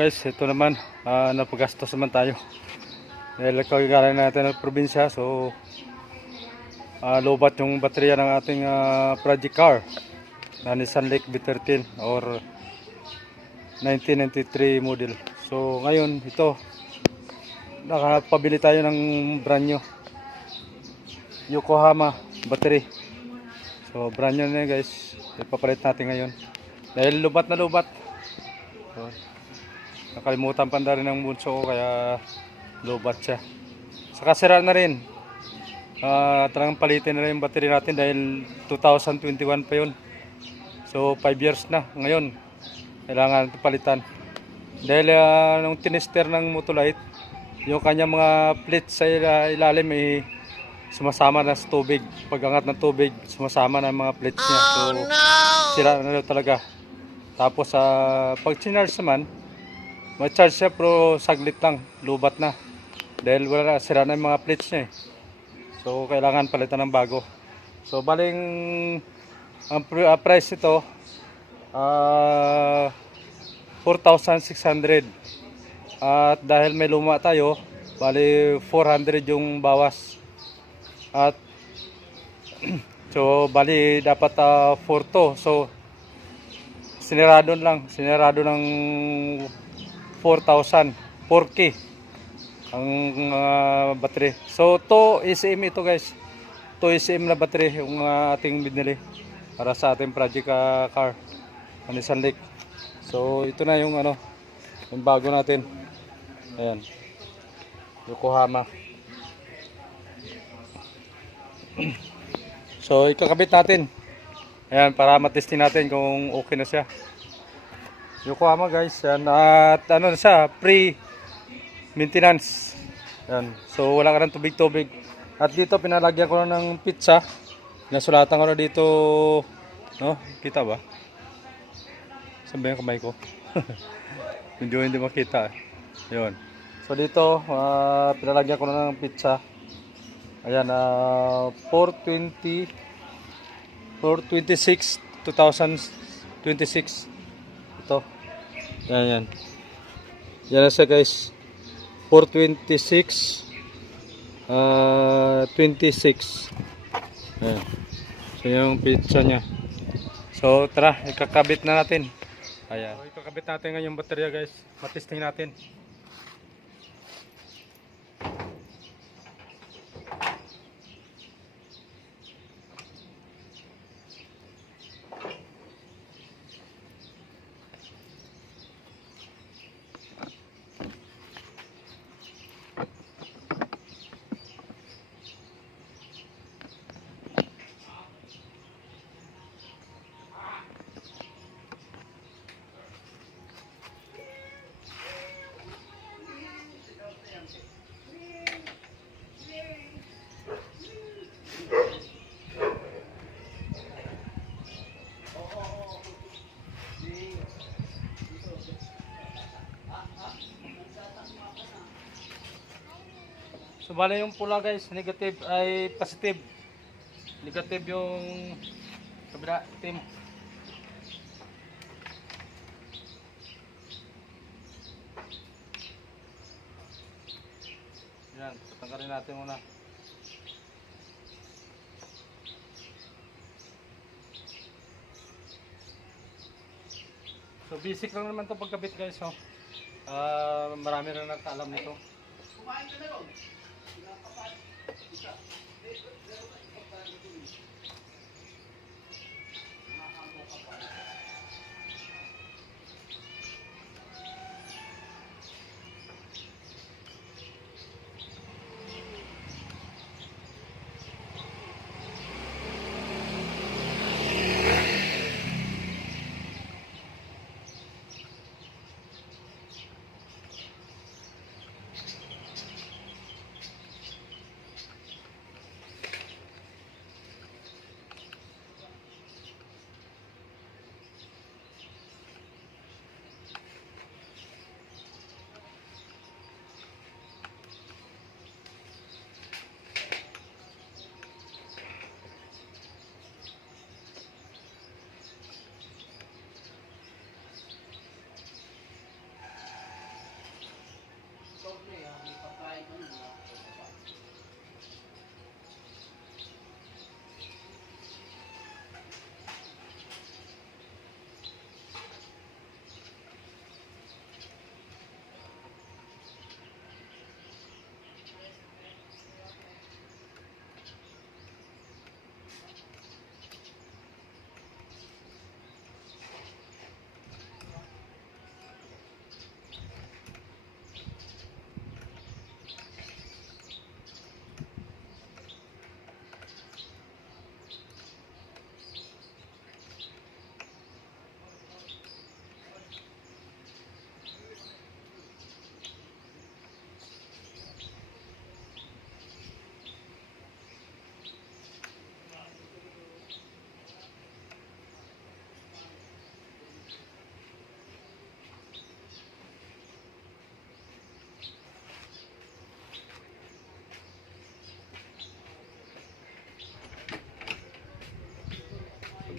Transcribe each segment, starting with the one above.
guys, ito naman, napagastos naman tayo. Dahil kagagaling natin ng probinsya, so lobat yung baterya ng ating project car na Nissan Leaf V13 or 1993 model. So ngayon, ito, nakapabili tayo ng brand new Yokohama battery. So brand new na guys, ipapalit natin ngayon dahil lubat na lubat. So, nakalimutan pa rin ng bunso ko kaya lobat siya. Saka sira na rin. Talagang palitin na rin yung battery natin dahil 2021 pa yun. So 5 years na ngayon. Kailangan natin palitan. Dahil nung tinester ng Motolite, yung kanyang mga plates sa ilalim ay sumasama na sa tubig. Pag angat ng tubig, sumasama na mga plates niya. So sira na talaga. Tapos pag chinarge naman, ma-charge siya pero saglit lang, lubat na. Dahil wala na, sira na yung mga plates niya eh. So kailangan palitan ng bago. So baling ang price nito 4,600. At dahil may luma tayo, bali 400 yung bawas. At so bali dapat 4 to. So sinirado ng 4,000, 4K ang battery. So 2 ECM ito guys, 2 ECM na battery yung ating binili para sa ating project car Nissan Leaf. So ito na yung yung bago natin, ayan, Yokohama. So ikakabit natin, ayan, para matesting natin kung okay na siya. Yokohama guys, yan, at na siya, pre-maintenance. Yan. So wala ka ng tubig-tubig. At dito pinalagyan ko na ng pizza. Nasulatan ko na dito, no? Kita ba? Saan ba yung kamay ko? Hindi makita. Yun. So dito, pinalagyan ko na ng pizza. Ayan, 426 2026. Ito. Yan. Yan na siya guys. 426 26. Ayan. So yung pizza niya. So tara, ikakabit na natin. Ayan. So ikakabit natin ngayon yung baterya guys. Matesting natin. So bale yung pula guys, negative ay positive. Negative yung kabila, itim. Yan, patanggalin natin muna. So basic lang naman 'to pagkabit guys, oh. Marami na nakakaalam nito. Kumain ka na ron.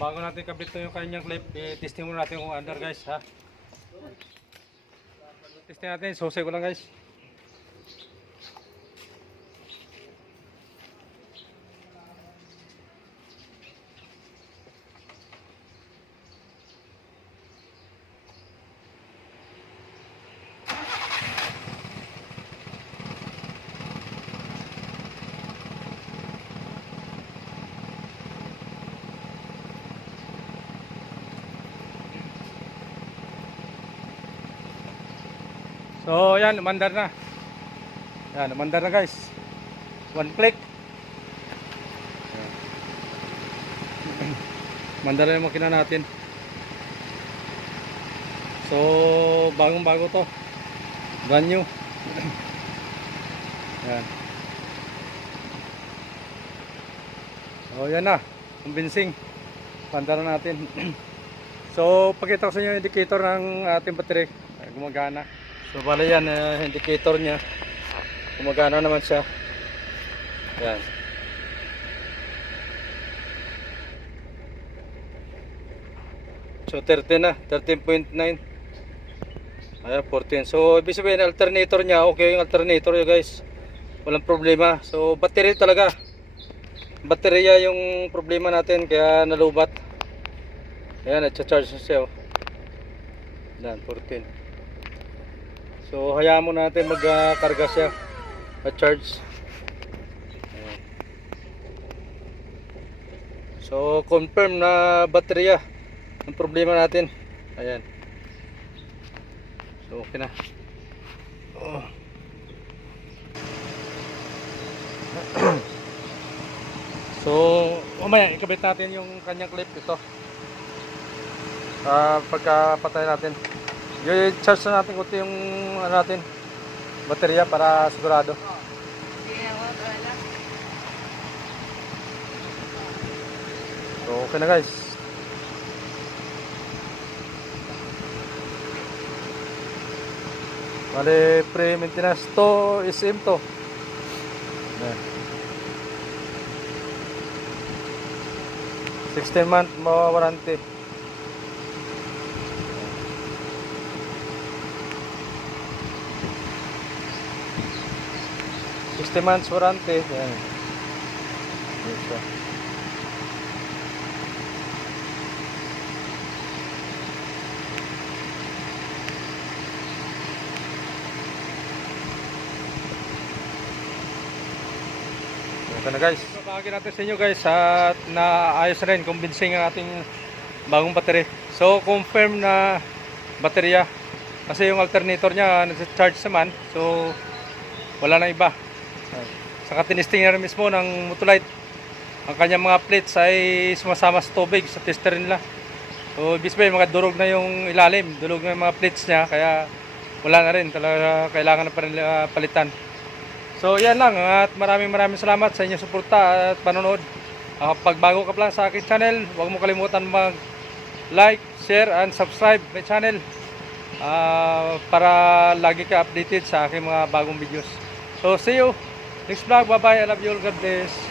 Bago natin kabit yung kanyang clip, testing muna natin kung under guys ha. Testing natin, susay ko lang guys. So yan, umandar na. Yan, umandar na guys. One click. Umandar na yung makina natin. So bagong bago to. Brand new. Yan. So yan na, convincing. Umandar na natin. So pakita ko sa inyo yung indicator ng ating battery. Gumagana. So bala yan, indicator niya gumagana naman siya. Yan. So 13 na, 13.9. Ayan, 14. So ibig sabihin alternator niya, okay yung alternator niya guys. Walang problema. So battery talaga. Baterya yung problema natin kaya nalubat. Ayan, nagcha-charge na siya. Yan, 14. So hayaan mo natin magkarga siya at charge. So confirm na baterya ang problema natin. Ayan. So okay na. So mamaya ikabit natin yung kanyang clip ito. Pagkapatay natin, i-charge na natin kunti yung natin baterya para sigurado. So okay na guys. Bale pre-maintenance to, SM to. Ayan. 16 month warranty. 60 months warranty. Yan. Ito. Okay na guys. So, bahagi natin sa inyo guys at naayos na rin, convincing ang ating bagong battery. So confirm na baterya kasi yung alternator niya nasa-charge naman. So wala na iba. Saka tinisting na rin mismo ng Motolite. Ang kanyang mga plates ay sumasama sa tubig sa tester nila. So ibig sabihin mga durog na yung ilalim, durog na yung mga plates niya, kaya wala na rin, talaga kailangan na pa rin palitan. So yan lang, at maraming salamat sa inyong suporta at panonood. Pag bago ka pa lang sa aking channel, huwag mo kalimutan mag like, share and subscribe my channel para lagi ka updated sa aking mga bagong videos. So see you next vlog. Bye bye. I love you all. God bless.